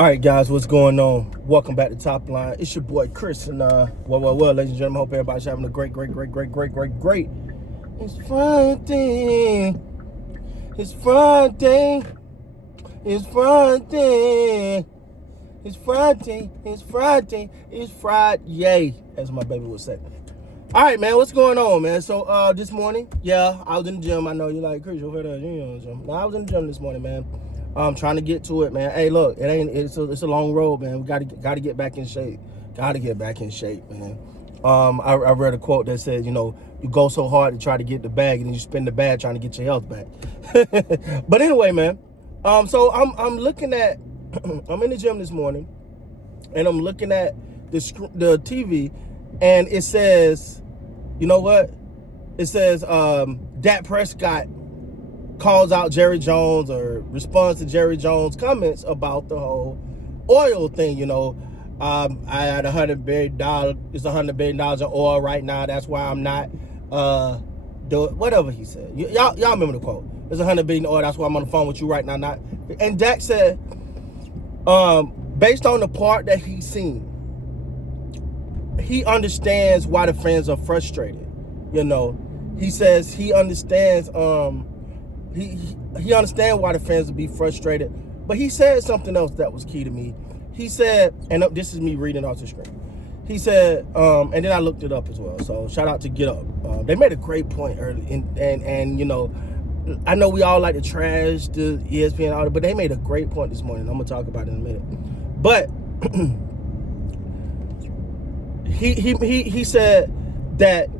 All right, guys, what's going on? Welcome back to Top Line. It's your boy Chris, and well, ladies and gentlemen, hope everybody's having a great. It's Friday. It's Friday. It's Friday. It's Friday. It's Friday. It's Friday, as my baby would say. All right, man, what's going on, man? So, this morning, I was in the gym. I know you're like, Chris, you in the gym. No, I was in the gym this morning, man. I'm trying to get to it, man. Hey, look, it's a long road, man. We gotta get back in shape. Gotta get back in shape, man. I read a quote that said, you go so hard to try to get the bag, and then you spend the bag trying to get your health back. But anyway, man. So I'm looking at, I'm in the gym this morning, and I'm looking at the TV, and it says, you know what? It says Dak Prescott calls out Jerry Jones or responds to Jerry Jones' comments about the whole oil thing. I had $100 billion. It's $100 billion in oil right now. That's why I'm not doing whatever he said. Y'all remember the quote? It's $100 billion in oil. That's why I'm on the phone with you right now. And Dak said, based on the part that he's seen, he understands why the fans are frustrated. He says he understands. He understands why the fans would be frustrated, but he said something else that was key to me. He said, and this is me reading off the screen. He said, and then I looked it up as well. So shout out to Get Up. They made a great point early, and I know we all like to trash the ESPN audio, but they made a great point this morning. I'm gonna talk about it in a minute. But he said that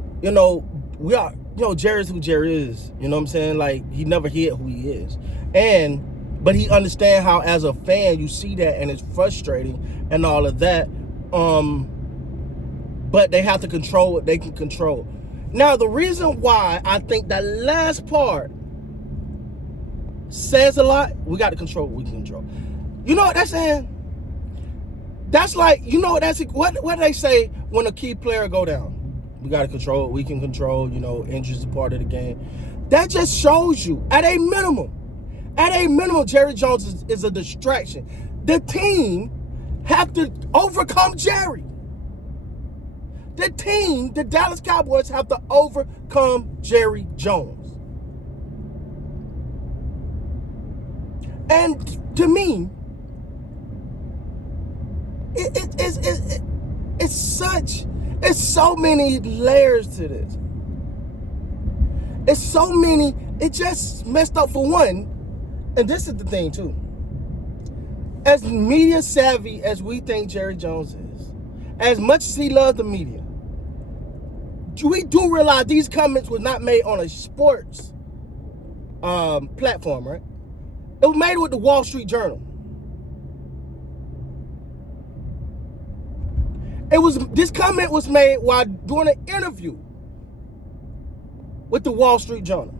we are. Jerry's who Jerry is. You know what I'm saying? Like, he never hid who he is. But he understands how, as a fan, you see that and it's frustrating and all of that. But they have to control what they can control. Now, the reason why I think that last part says a lot, we got to control what we can control. You know what that's saying? That's like, what do they say when a key player go down? We got to control what we can control. Injuries is a part of the game. That just shows you, at a minimum, Jerry Jones is a distraction. The team have to overcome Jerry. The team, the Dallas Cowboys, have to overcome Jerry Jones. And to me, it's so many layers to this. It's so many. It just messed up for one. And this is the thing too. As media savvy as we think Jerry Jones is, as much as he loves the media, we do realize these comments were not made on a sports platform, right? It was made with the Wall Street Journal. This comment was made while doing an interview with the Wall Street Journal.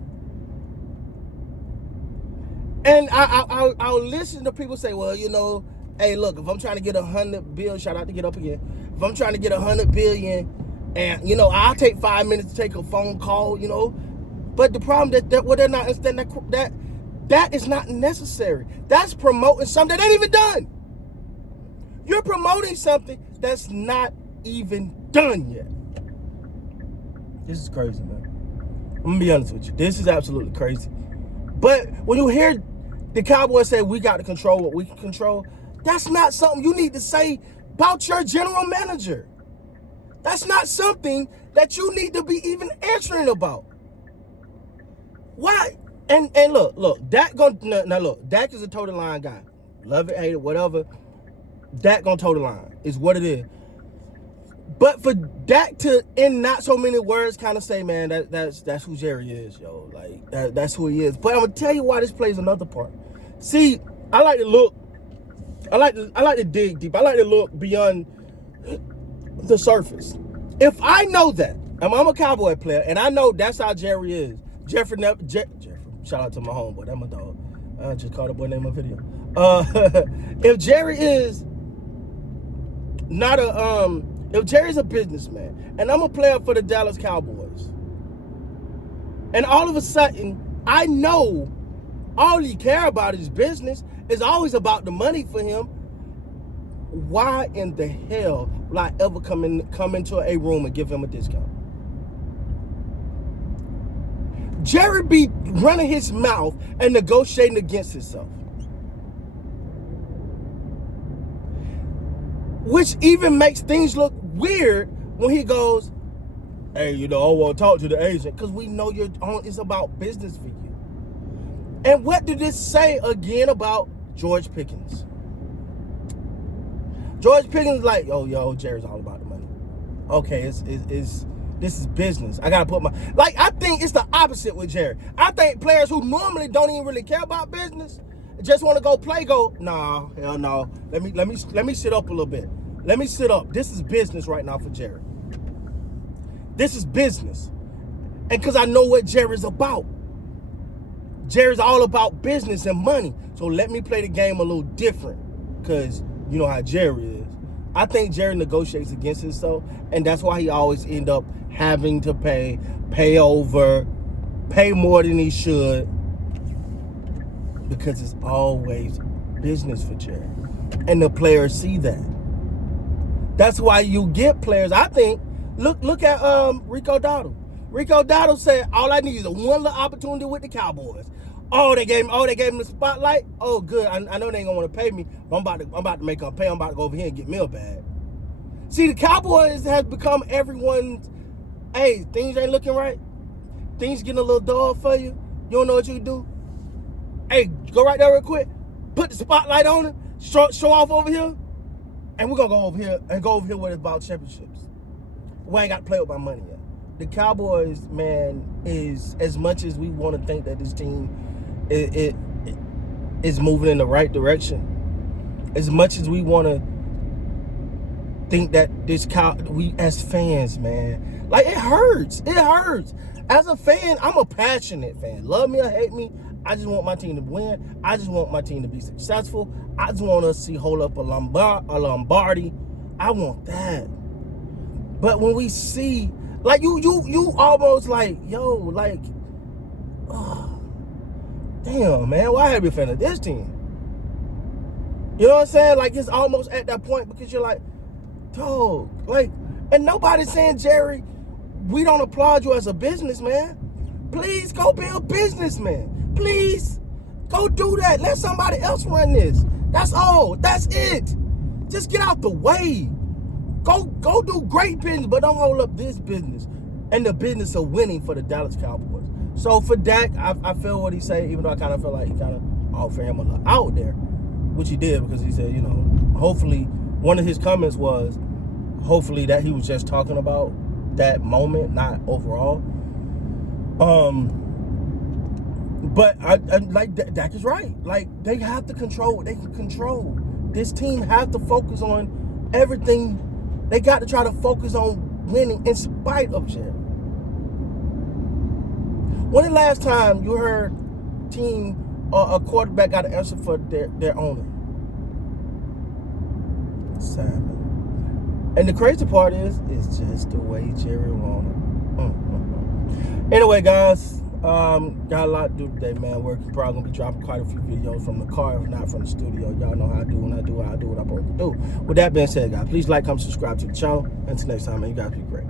And I'll listen to people say, well, hey, look, if I'm trying to get 100 billion, shout out to Get Up again. If I'm trying to get 100 billion, and I'll take 5 minutes to take a phone call, But the problem that what they're not understanding that is not necessary. That's promoting something that ain't even done. You're promoting something that's not even done yet. This is crazy, man. I'm gonna be honest with you. This is absolutely crazy. But when you hear the Cowboys say we got to control what we can control, that's not something you need to say about your general manager. That's not something that you need to be even answering about. Why? And look, Dak Dak is a total line guy. Love it, hate it, whatever. Dak gonna toe the line is what it is. But for Dak to, in not so many words, kind of say, man, that's who Jerry is, yo. Like that's who he is. But I'm gonna tell you why this plays another part. See, I like to look. I like to dig deep. I like to look beyond the surface. If I know that, I'm a Cowboy player, and I know that's how Jerry is. Jeffrey, shout out to my homeboy. That's my dog. I just called a boy name in my video. If Jerry is not if Jerry's a businessman and I'm a player for the Dallas Cowboys, and all of a sudden I know all he care about is business, is always about the money for him, why in the hell will I ever come into a room and give him a discount? Jerry be running his mouth and negotiating against himself. Which even makes things look weird when he goes, hey, I want to talk to the agent, because we know it's about business for you. And what did this say again about George Pickens? George Pickens is like, Jerry's all about the money. Okay, this is business. I gotta put I think it's the opposite with Jerry. I think players who normally don't even really care about business, just want to go play, nah, hell no. Let me sit up a little bit. Let me sit up. This is business right now for Jerry. This is business. And because I know what Jerry's about. Jerry's all about business and money. So let me play the game a little different. Because you know how Jerry is. I think Jerry negotiates against himself. And that's why he always end up having to pay over, pay more than he should. Because it's always business for Jerry. And the players see that. That's why you get players. I think, look at Rico Dowdle. Rico Dowdle said, all I need is one little opportunity with the Cowboys. They gave him the spotlight. Oh, good. I know they ain't gonna want to pay me, but I'm about to make them pay. I'm about to go over here and get me a bag. See, the Cowboys has become everyone's, hey, things ain't looking right. Things getting a little dull for you. You don't know what you can do. Hey, go right there real quick. Put the spotlight on it. Show off over here. And we're going to go over here where it's about championships. We ain't got to play with my money yet. The Cowboys, man, is, as much as we want to think that this team is moving in the right direction, as much as we want to think that we as fans, man, like, it hurts. It hurts. As a fan, I'm a passionate fan. Love me or hate me, I just want my team to win. I just want my team to be successful. I just want us to see hold up a Lombardi. I want that. But when we see, like, you almost like, damn, man, why have you a fan of this team? You know what I'm saying? Like, it's almost at that point because you're like, dog, like, and nobody's saying, Jerry, we don't applaud you as a businessman. Please go be a businessman. Please go do that. Let somebody else run this. That's all. That's it. Just get out the way. Go do great business, but don't hold up this business and the business of winning for the Dallas Cowboys. So for Dak, I feel what he said, even though I kind of feel like he kind of offered him a little out there, which he did, because he said, hopefully, one of his comments was, hopefully that he was just talking about that moment, not overall. But I like Dak is right. Like, they have to control what they can control. This team has to focus on everything. They got to try to focus on winning in spite of Jerry. When the last time you heard a quarterback got an answer for their owner? Simon. And the crazy part is, it's just the way Jerry wanted. Anyway, guys, got a lot to do today, man. We're probably gonna be dropping quite a few videos from the car, if not from the studio. Y'all know how I do when I do what I'm supposed to do. With that being said, guys, please like, comment, subscribe to the channel. Until next time, man, you guys be great.